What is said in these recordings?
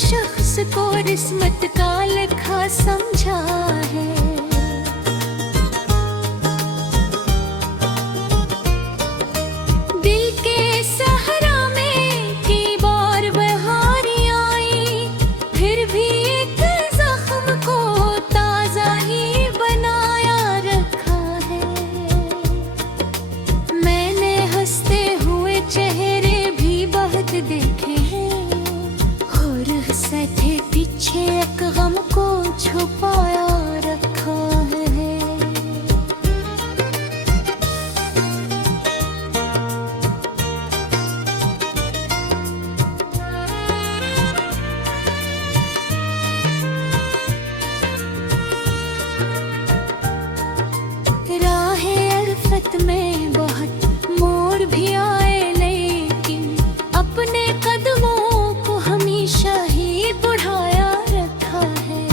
शख्स को किस्मत का लिखा समझा है। दिल के सहरा में की बार बहारी आई, फिर भी एक जख्म को ताजा ही बनाया रखा है। मैंने हंसते हुए चेहरे भी बहुत देखे हैं, और सथे पीछे एक गम को छुपाया रखा है। राहे अल्फत में बहुत मोड़ भी आए, लेकिन अपने कदमों को हमेशा ही बढ़ाया रखा है।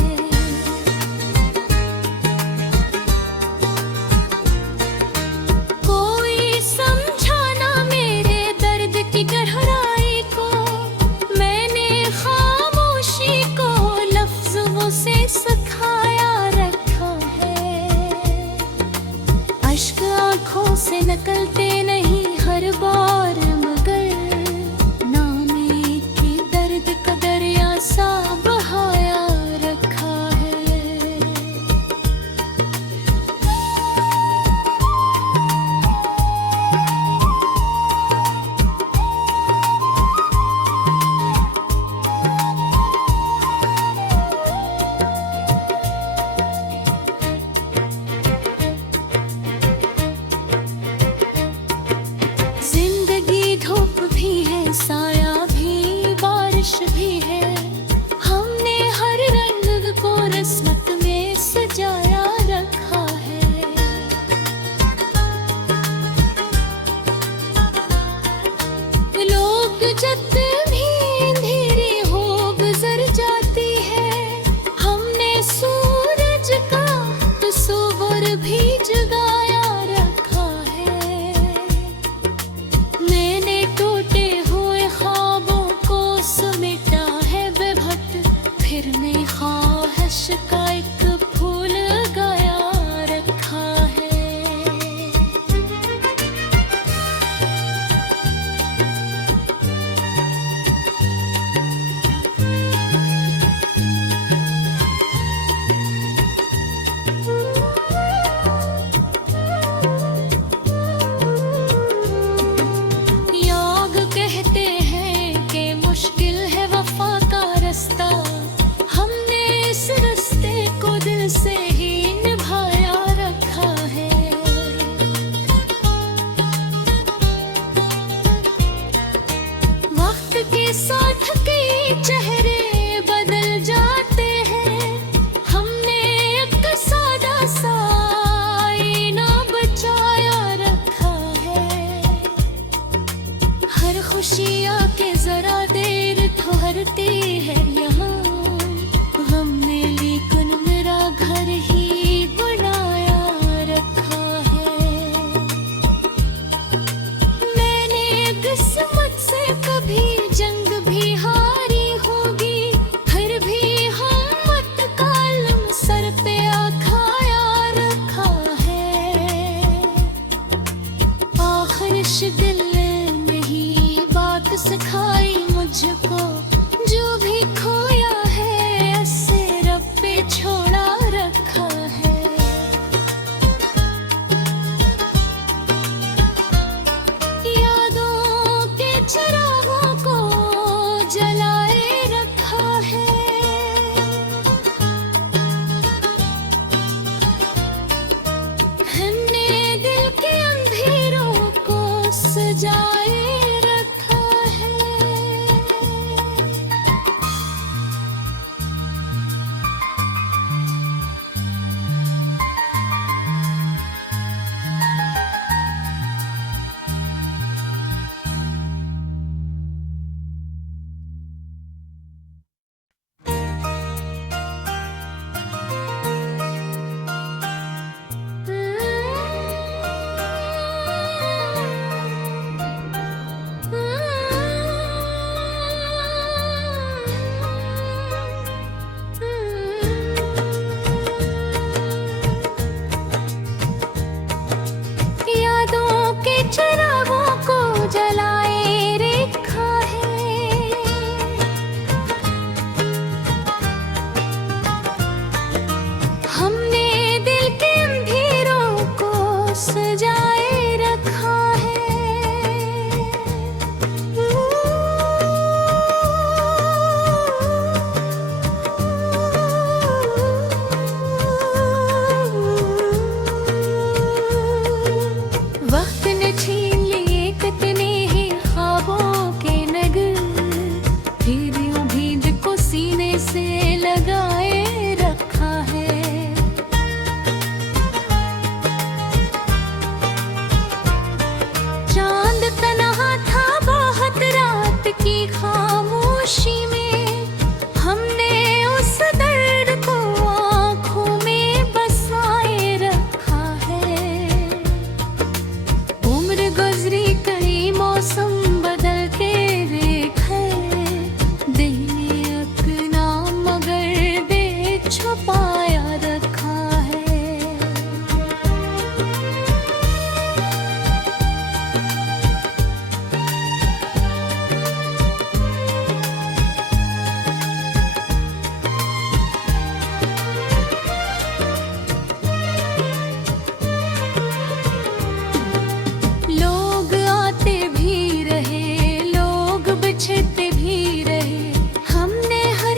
कोई समझा ना मेरे दर्द की गहराई को, मैंने खामोशी को लफ्जों से सिखाया रखा है। अश्क आंखों से निकलते नहीं हर बार, मगर नामे के दर्द का दरिया सा बहाया रखा है।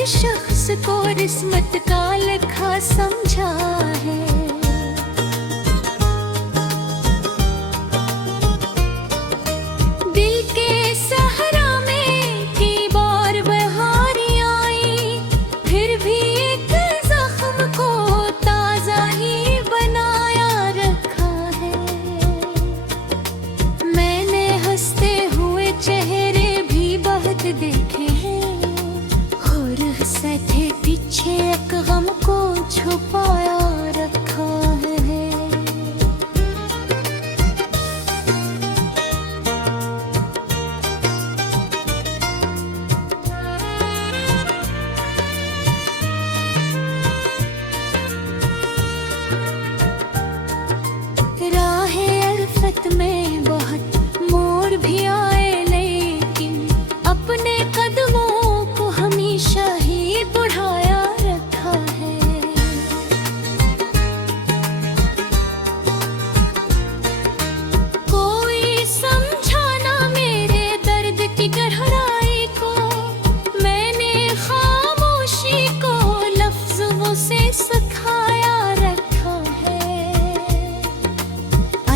शख्स को किस्मत का लिखा समझा है। दिल के सहरा में की बार बहारी आई, फिर भी एक जख्म को ताजा ही बनाया रखा है। मैंने हंसते हुए चेहरे भी बहुत देखे हैं, और सथे पीछे एक गम को छुपाया रखा है। राहे अल्फत में बहुत मोड़ भी आए, लेकिन अपने कदमों को हमेशा ही बढ़ाया रखा है। कोई समझा ना मेरे दर्द की गहराई को, मैंने खामोशी को लफ्ज़ों से सिखाया रखा है।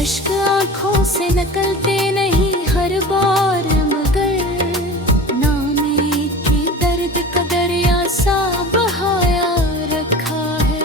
अश्क आँखों से निकलते नहीं हर बार, मगर नामे के दर्द का दरिया सा बहाया रखा है।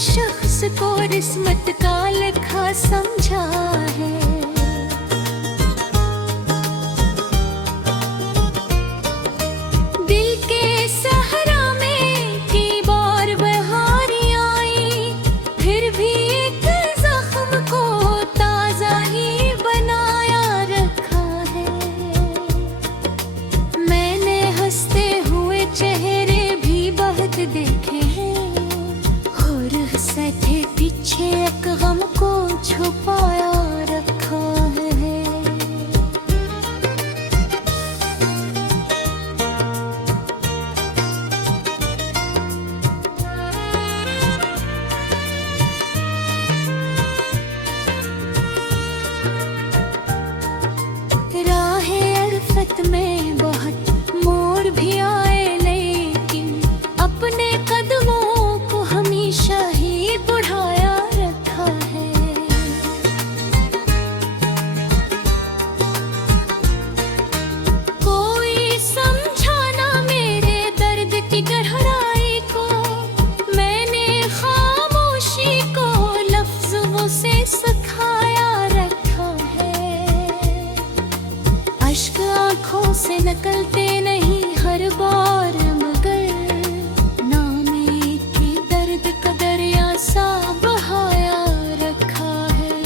शख्स को किस्मत का लिखा समझा है। दिल के सहरा में की बार बहारी आई, फिर भी एक जख्म को ताजा ही बनाया रखा है। मैंने हंसते हुए चेहरे भी बहुत देखे हैं, और सटे पीछे एक गम को छुपाया रखा है। राहे अल्फत में बहुत मोड़ भी आए, लेकिन अपने कदमों को हमेशा ही बढ़ाया रखा है। कोई समझा ना मेरे दर्द की गहराई को, मैंने खामोशी को लफ्जों से सिखाया रखा है। अश्क आँखों से निकलते नहीं हर बार, मगर नामे के दर्द का दरिया सा बहाया रखा है।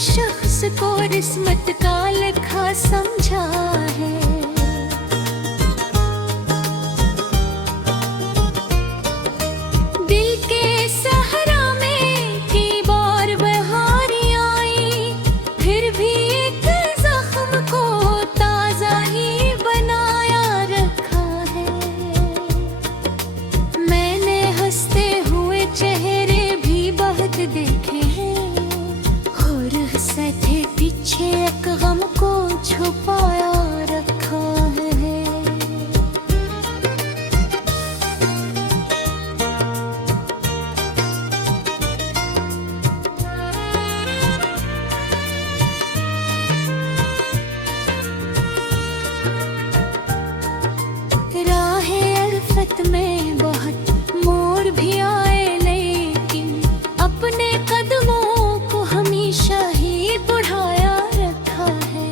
शख्स को किस्मत का लिखा समझा है। दिल के सहरा में कई बार बहारें आई, फिर भी एक जख्म को ताजा ही बनाया रखा है। मैंने हंसते हुए चेहरे भी बहुत देखे हैं, और हंसते पीछे एक गम को छुपाया रखा है। राहे अल्फत में बहुत मोड़ भी आए, लेकिन अपने कदमों को हमेशा ही बढ़ाया रखा है।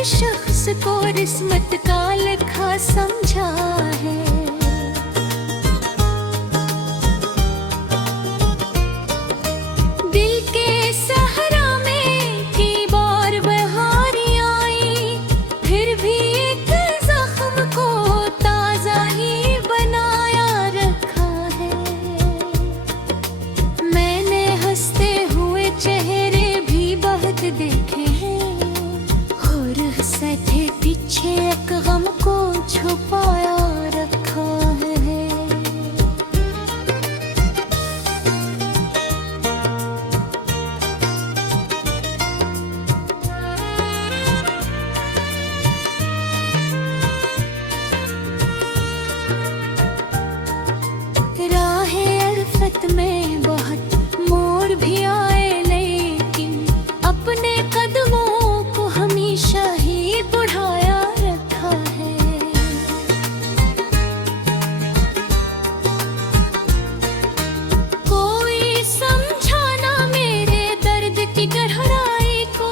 हर शख्स को किस्मत का लिखा समझा है। दिल के सहरा में की बार बहारी आई, फिर भी एक जख्म को ताजा ही बनाया रखा है। मैंने हंसते हुए चेहरे भी बहुत देखे हैं, और सथे पीछे एक गम को छुपाया रखा है। राहे अल्फत में बहुत मोड़ भी आए, लेकिन अपने कदमों को हमेशा ही बढ़ाया रखा है। कोई समझा ना मेरे दर्द की गहराई को,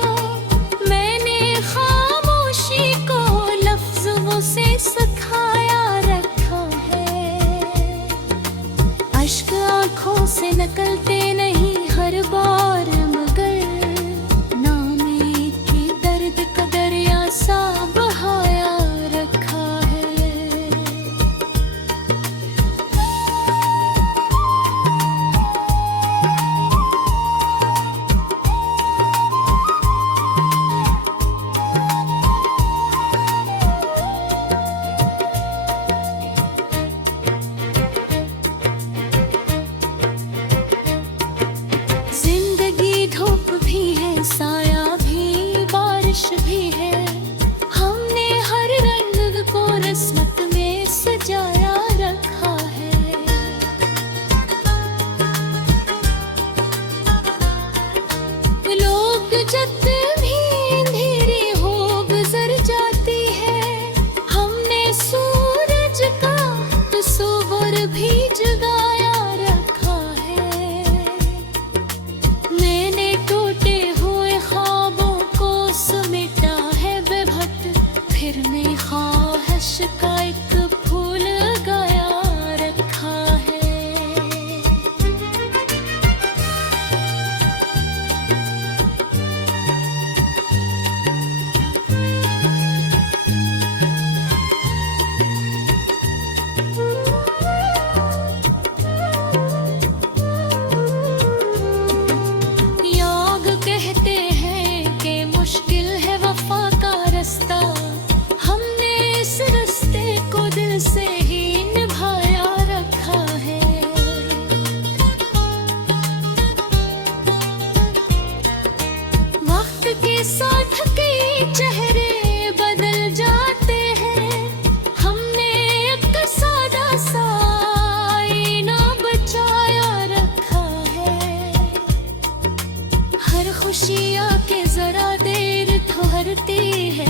मैंने खामोशी को लफ्जों से सिखाया रखा है। अश्क आंखों से निकलते नहीं हर बार, मगर नामे के दर्द का दरिया सा बहाया रखा है। जिंदगी धूप भी है, साया भी, बारिश भी है, हमने हर रंग को रस्मत में सजाया रखा है। लोग जब भी अंधेरे हो गुजर जाती है, हमने सूरज का तस्वीर भी जगाया रखा है। मैंने टूटे हुए ख्वाबों को समेटा है बेभट, फिर मैं ख्वाहिश का एक फूल गाया रखा है। याग कहते हैं कि मुश्किल है वफा का रास्ता, हमने इस रास्ते को दिल से ही निभाया रखा है। वक्त के साथ कई चेहरे बदल जाते हैं, हमने एक सादा सा आईना बचाया रखा है। हर खुशी आके जरा देर ठहरती है,